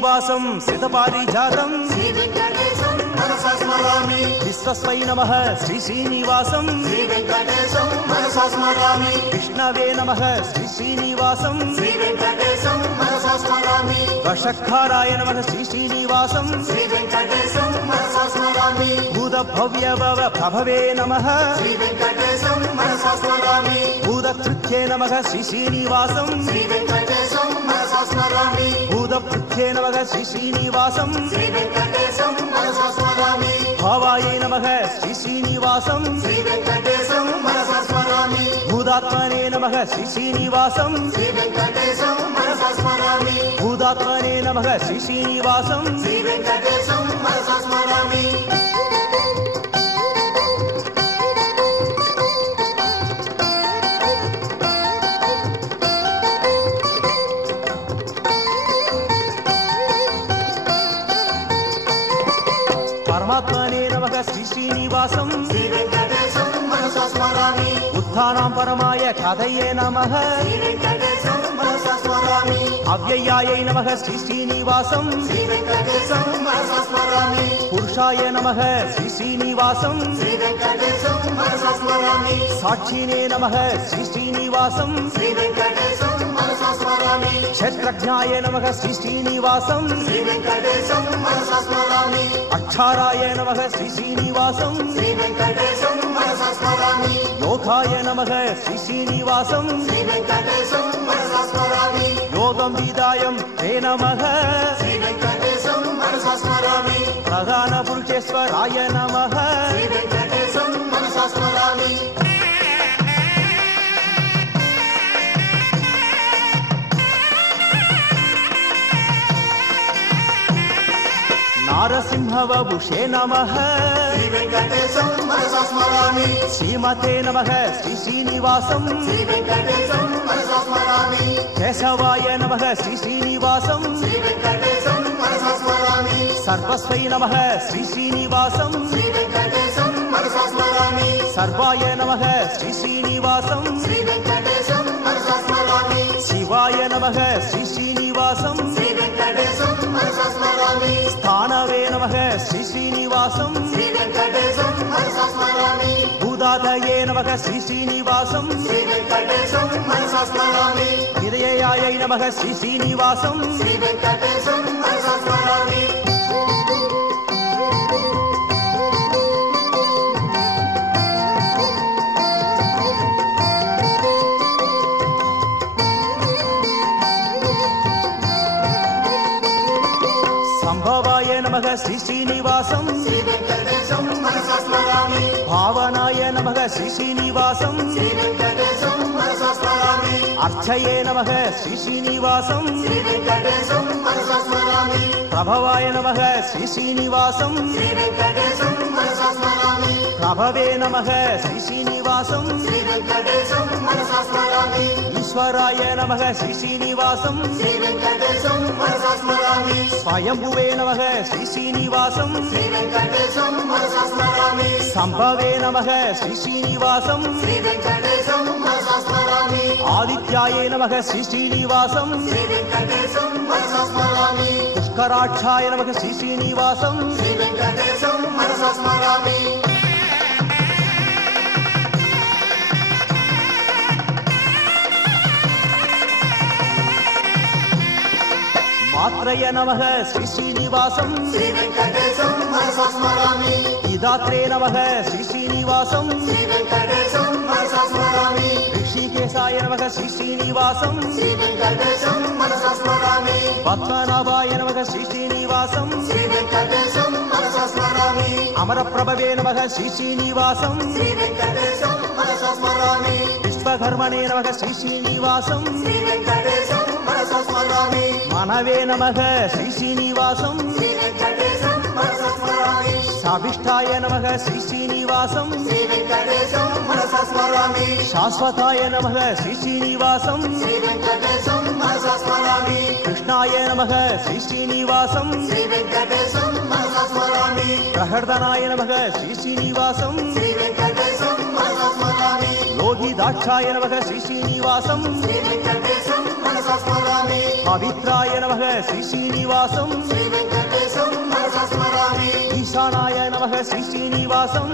శ్రీశ్రీనివాసం శతపారిజాతం విశ్వస్వై నమః శ్రీశ్రీనివాసం విష్ణవే నమః శ్రీశ్రీనివాసం వషక్కారాయ నమః శ్రీశ్రీనివాసం భూతభవ్యభవ ప్రభవే నమః భూతకృత్యే నమః శ్రీశ్రీనివాసం భూతకృత్యే నమః శ్రీశ్రీనివాసం భావాయే నమః శ్రీశ్రీనివాసం భూతాత్మనే నమః శ్రీశ్రీనివాసం భూతాత్మనే నమః శ్రీశ్రీనివాసం పరమాత్మనే నమః శ్రీశ్రీనివాసం ఉత్థానం పరమాయ కథయే నమః అవ్యయాయై నమః శ్రీశ్రీనివాసం పురుషాయ నమః శ్రీశ్రీనివాసం సాక్షినే నమః శ్రీశ్రీనివాసం క్షేత్రజ్ఞాయ నమః శ్రీశ్రీనివాసం అక్షారాయ నమః శ్రీశ్రీనివాసం యోగాయ నమః శ్రీశ్రీనివాసం యోగం విదాయం తే నమః ప్రధాన పురుషేశ్వరాయ నమః నారసింహవభుషే నమః శ్రీమతే నమః శ్రీశ్రీనివాసం కేశవాయ నమః శ్రీశ్రీనివాసం సర్వస్వై నమః శ్రీశ్రీనివాసం సర్వాయ నమః శ్రీశ్రీనివాసం శివాయ నమః శ్రీశ్రీనివాసం స్థానవే నమః శ్రీశ్రీనివాసం భూదాతయే నమః శ్రీశ్రీనివాసం విరయాయ నమః శ్రీశ్రీనివాసం సంభవాయ నమః శ్రీశ్రీనివాసం భావనాయ నమః శ్రీశ్రీనివాసం అర్చయే నమః శ్రీశ్రీనివాసం ప్రభవాయ నమః శ్రీశ్రీనివాసం ప్రభవే నమః శ్రీశ్రీనివాసం ఈశ్వరాయ నమః శ్రీశ్రీనివాసం స్వయంభువే నమః శ్రీశ్రీనివాసం సంభవే నమః శ్రీశ్రీనివాసం ఆదిత్యాయ నమః శ్రీశ్రీనివాసం పుష్కరాక్షాయ నమః శ్రీశ్రీనివాసం మాత్రయ నమః శ్రీశ్రీనివాసం ఇదాత్రే నమః శ్రీశ్రీనివాసం ఋషికేశాయ నమః శ్రీశ్రీనివాసం పద్మనాభాయ నమః శ్రీశ్రీనివాసం అమరప్రభవే నమః శ్రీశ్రీనివాసం విశ్వకర్మణే నమః శ్రీశ్రీనివాసం మనవే నమః శ్రీశ్రీనివాసం శాభిష్టాయ నమః శ్రీశ్రీనివాసం శాశ్వతాయ నమః శ్రీశ్రీనివాసం కృష్ణాయ నమః శ్రీశ్రీనివాసం ప్రహర్దనాయ నమః శ్రీశ్రీనివాసం लोहिताक्षाय नमः श्री श्रीनिवासं पवित्राय नमः श्री श्रीनिवासं ईशानाय नमः श्री श्रीनिवासं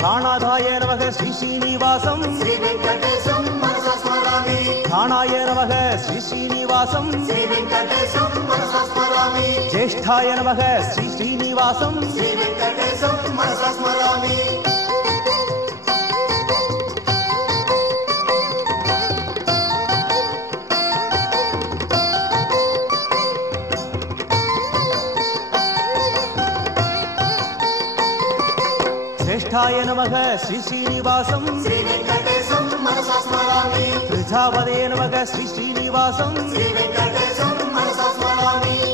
प्राणादाय नमः श्री श्रीनिवासं ध्यानाय नमः श्री श्रीनिवासं ज्येष्ठाय नमः श्री श्रीनिवासं ज्येष्ठाय नमः श्री श्रीनिवासं त्रिजावदे नमः श्री श्रीनिवासं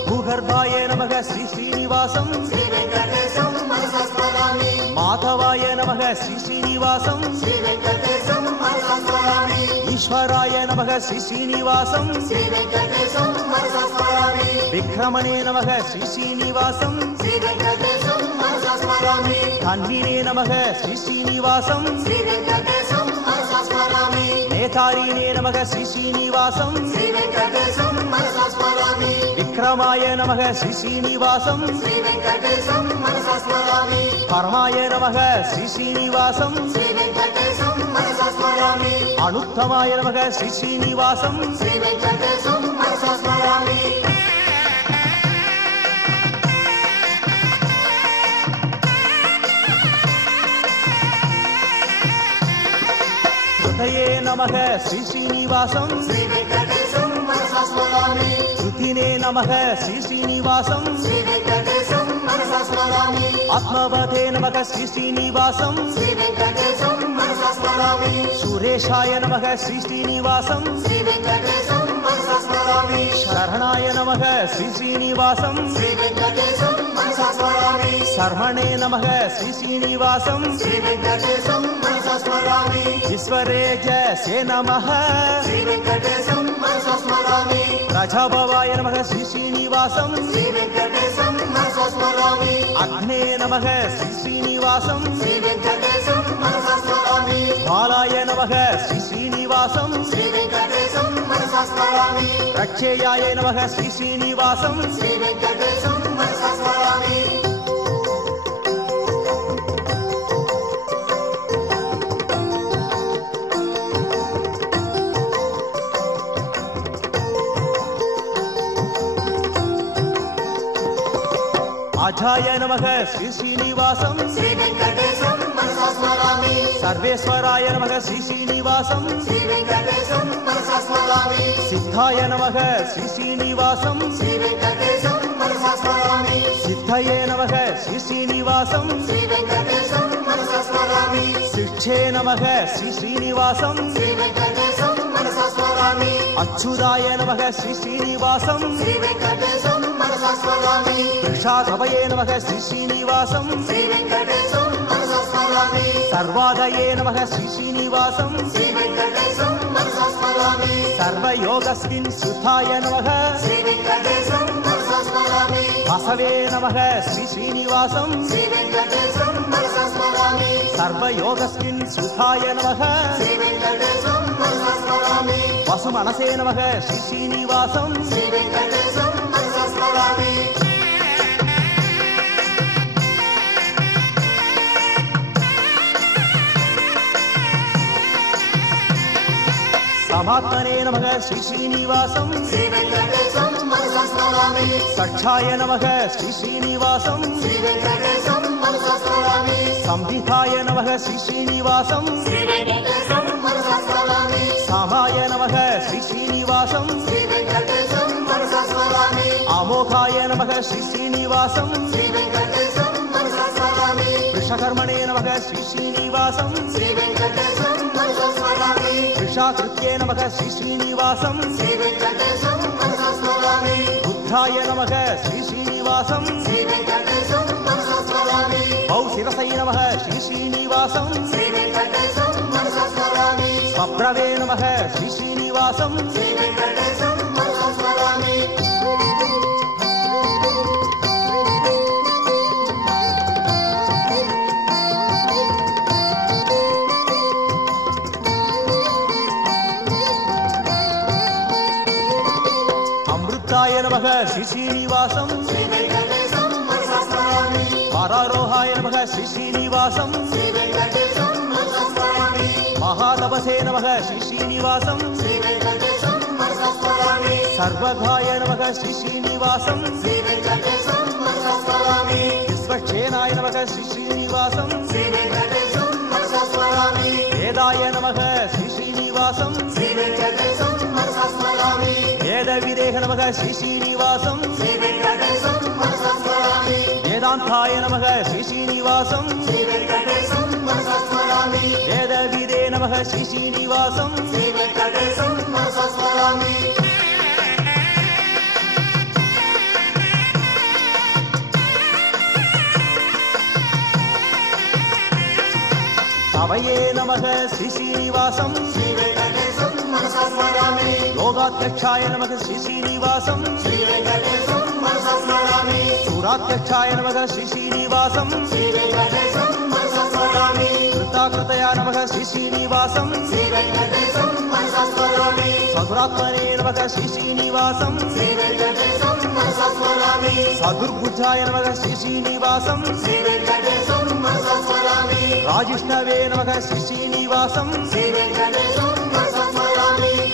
भूगर्भाय नमः श्री श्रीनिवासं माधवाय नमः श्री श्रीनिवासं ईश्वराय नमः श्री श्रीनिवासं विक्रमणे नमः श्री श्रीनिवासं धन्विने नमः श्री श्रीनिवासं नेतारिणे नमः श्री श्रीनिवासं विक्रमाय नमः श्री श्रीनिवासं परमाय नमः श्री श्रीनिवासं अनुत्तमाय नमः श्री श्रीनिवासं हृदये नमः श्री श्रीनिवासं श्रुतिने नमः श्री श्रीनिवासं आत्मवते नमः श्री श्रीनिवासं सुरेशाय नमः श्री श्रीनिवासं शरणाय नमः श्री श्रीनिवासं सर्वणे नमः श्री श्रीनिवासं ईश्वरेजसे नमः प्रजाभवाय नमः श्री श्रीनिवासं अग्ने नमः श्री श्रीनिवासं बालाय नमः श्री श्रीनिवासं रक्षेयाय नमः श्री श्रीनिवासं आचार्य नमः श्री श्रीनिवासं सर्वेश्वराय नमः श्री श्रीनिवासं सिद्धाय नमः श्री श्रीनिवासं सिद्धये नमः श्री श्रीनिवासं शिक्षे नमः श्री श्रीनिवासं अच्युताय नमः श्री श्रीनिवासं वृषाकवये नमः श्री श्रीनिवासं सर्वादये नमः श्री श्रीनिवासं सर्वयोगस्मिन् सुताय नमः बसवे नमः श्री श्रीनिवासं सर्वयोगस्मिन् सुताय नमः वसुमनसे नमः श्री श्रीनिवासं समात्मने नमः श्री श्रीनिवासं सक्षाय नमः श्री श्रीनिवासं संविधाय नमः श्री श्रीनिवासं सामाय नमः श्री श्रीनिवासं अमोघाय नमः श्री श्रीनिवासं वृषकर्मणे नमः श्री श्रीनिवासं वृषाकृत्ये नमः श्री श्रीनिवासं बुद्धाय नमः श्री श्रीनिवासं भौशिरसै नमः श्री श्रीनिवासं स्वप्रवे नमः श्री श्रीनिवासं நமக ஸ்ரீ ஸ்ரீனிவாசம் பராரோகாய நமக ஸ்ரீ ஸ்ரீனிவாசம் மகாதபசே நமக ஸ்ரீ ஸ்ரீனிவாசம் சர்வகாய நமக ஸ்ரீ ஸ்ரீனிவாசம் விஸ்வக்ஷேனாய நமக ஸ்ரீ ஸ்ரீனிவாசம் வேதாய நமக ஸ்ரீ ஸ்ரீனிவாசம் வேதவிதேக நமக ஸ்ரீ ஸ்ரீனிவாசம் வேதாந்தாய நமக ஸ்ரீ ஸ்ரீனிவாசம் வேதவிதே நமக ஸ்ரீ ஸ்ரீனிவாசம் சபையே நமக ஸ்ரீ ஸ்ரீனிவாசம் யோகாத்யக்ஷாய நமக ஸ்ரீ ஸ்ரீனிவாசம் சூராத்யக்ஷாய நமக ஸ்ரீ ஸ்ரீனிவாசம் கிருதாகிருதயா நமக ஸ்ரீ ஸ்ரீனிவாசம் சதுராத்மனே நமக ஸ்ரீ ஸ்ரீனிவாசம் சதுர்புஜாய நமக ஸ்ரீ ஸ்ரீனிவாசம் ராஜிஷ்ணவே நமக ஸ்ரீ ஸ்ரீனிவாசம்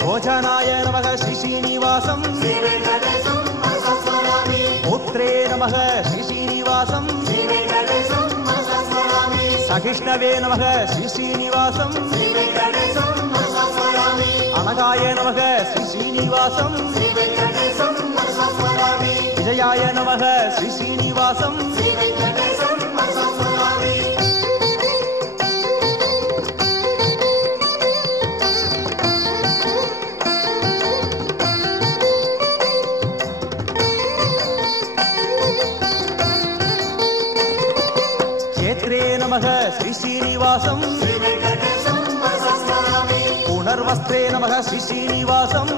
போஜனாய நமக ஸ்ரீ ஸ்ரீனிவாசம் புத்ரே நமக ஸ்ரீ ஸ்ரீனிவாசம் சகிஷ்ணவே நமக ஸ்ரீ ஸ்ரீனிவாசம் அனகாய நமக ஸ்ரீ ஸ்ரீனிவாசம் விஜயாய நமக ஸ்ரீ ஸ்ரீனிவாசம் நமக ஸ்ரீ ஸ்ரீனிவாசம் புனர்வஸ்திரே நமக ஸ்ரீ ஸ்ரீனிவாசம்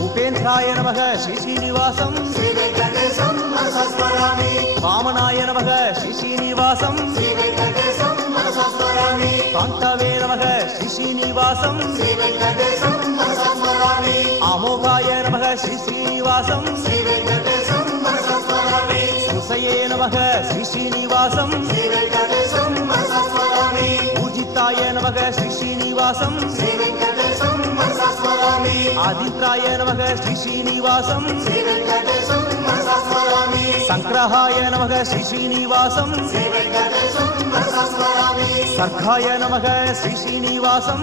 உபேந்திராய நமக ஸ்ரீ ஸ்ரீனிவாசம் வாமனாய நமக ஸ்ரீ ஸ்ரீனிவாசம் காந்தவே நமக ஸ்ரீ ஸ்ரீனிவாசம் அமோகாய நமக ஸ்ரீ ஸ்ரீனிவாசம் சுசையே நமக ஸ்ரீ ஸ்ரீனிவாசம் பூஜித்தாய நமக ஸ்ரீ ஸ்ரீனிவாசம் ஆதித்ராய நமக ஸ்ரீ ஸ்ரீனிவாசம் சங்கிரஹாய நமக ஸ்ரீ ஸ்ரீனிவாசம் சர்காய நமக ஸ்ரீ ஸ்ரீனிவாசம்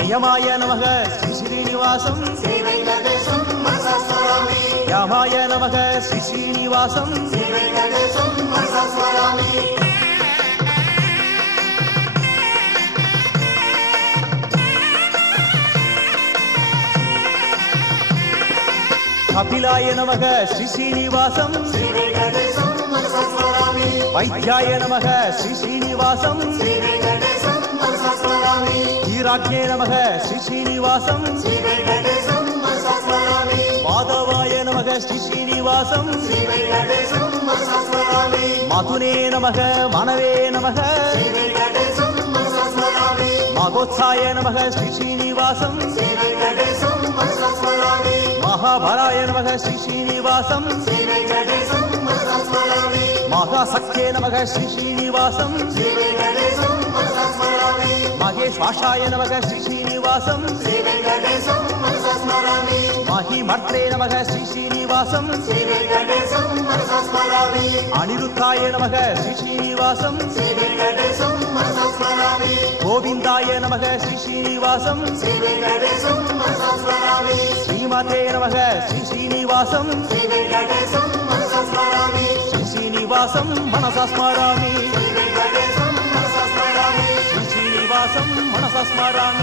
நியமாய நமக ஸ்ரீ ஸ்ரீனிவாசம் யாமாய நமக ஸ்ரீ ஸ்ரீனிவாசம் கபிலாய நமக ஸ்ரீ ஸ்ரீனிவாசம் வைத்தியாய நமக ஸ்ரீ ஸ்ரீனிவாசம் ஈராட்யே நமக ஸ்ரீ ஸ்ரீனிவாசம் மாதவாய நமக ஸ்ரீ ஸ்ரீனிவாசம் மதுனே நமக மனவே நமக மகோத்சாய நமக ஸ்ரீ ஸ்ரீனிவாசம் மகாபராய நமக ஸ்ரீ ஸ்ரீனிவாசம் மகாசக்தியே நமக ஸ்ரீ ஸ்ரீனிவாசம் மகேஷ்வாஷாய நமக ஸ்ரீ ஸ்ரீனிவாசம் மகிமர்த்ரே நமக ஸ்ரீ ஸ்ரீனிவாசம் அனிருத்தாய நமக ஸ்ரீ ஸ்ரீனிவாசம் கோவிந்தாய நமக ஸ்ரீ ஸ்ரீனிவாசம் ஸ்ரீமதே நமக ஸ்ரீ ஸ்ரீனிவாசம் ஸ்ரீ ஸ்ரீனிவாசம் மனசா ஸ்மராமி ஸ்ரீ ஸ்ரீனிவாசம் மனசா ஸ்மராமி